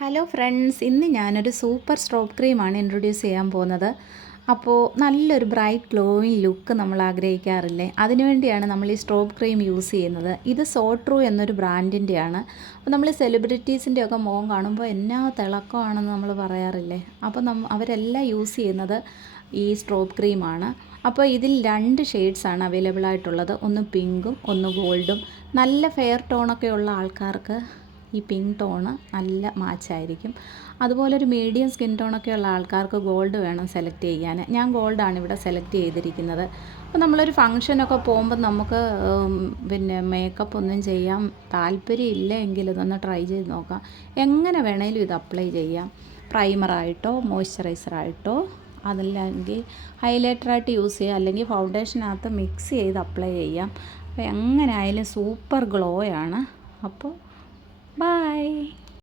Hello friends, ഇന്ന് ഞാനൊരു super strobe ക്രീമാണ് ഇൻട്രൊഡ്യൂസ് ചെയ്യാൻ പോകുന്നത്. അപ്പോൾ നല്ലൊരു ബ്രൈറ്റ് ഗ്ലോയിങ് ലുക്ക് നമ്മൾ ആഗ്രഹിക്കാറില്ലേ? അതിനുവേണ്ടിയാണ് നമ്മൾ ഈ സ്ട്രോബ് ക്രീം യൂസ് ചെയ്യുന്നത്. ഇത് സോട്രൂ എന്നൊരു ബ്രാൻഡിൻ്റെയാണ്. അപ്പോൾ നമ്മൾ സെലിബ്രിറ്റീസിൻ്റെ ഒക്കെ മുഖം കാണുമ്പോൾ എന്നാ തിളക്കമാണെന്ന് നമ്മൾ പറയാറില്ലേ? അപ്പോൾ അവരെല്ലാം യൂസ് ചെയ്യുന്നത് ഈ സ്ട്രോബ് ക്രീമാണ്. അപ്പോൾ ഇതിൽ 2 ഷെയ്ഡ്സാണ് അവൈലബിൾ ആയിട്ടുള്ളത്. ഒന്ന് പിങ്കും ഒന്ന് ഗോൾഡും. നല്ല ഫെയർ ടോണൊക്കെ ഉള്ള ആൾക്കാർക്ക് ഈ പിങ്ക് ടോണ് നല്ല മാച്ചായിരിക്കും. അതുപോലെ ഒരു മീഡിയം സ്കിൻ ടോണൊക്കെ ഉള്ള ആൾക്കാർക്ക് ഗോൾഡ് വേണം സെലക്ട് ചെയ്യാൻ. ഞാൻ ഗോൾഡാണ് ഇവിടെ സെലക്ട് ചെയ്തിരിക്കുന്നത്. അപ്പോൾ നമ്മളൊരു ഫങ്ഷനൊക്കെ പോകുമ്പോൾ നമുക്ക് മേക്കപ്പ് ഒന്നും ചെയ്യാൻ താല്പര്യമില്ല എങ്കിൽ ഇതൊന്ന് ട്രൈ ചെയ്ത് നോക്കാം. എങ്ങനെ വേണേലും ഇത് അപ്ലൈ ചെയ്യാം. പ്രൈമറായിട്ടോ മോയ്സ്ചറൈസറായിട്ടോ അതല്ലെങ്കിൽ ഹൈലൈറ്ററായിട്ട് യൂസ് ചെയ്യാം, അല്ലെങ്കിൽ ഫൗണ്ടേഷനകത്ത് മിക്സ് ചെയ്ത് അപ്ലൈ ചെയ്യാം. അപ്പോൾ എങ്ങനെ ആയാലും സൂപ്പർ ഗ്ലോയാണ്. അപ്പോൾ bye.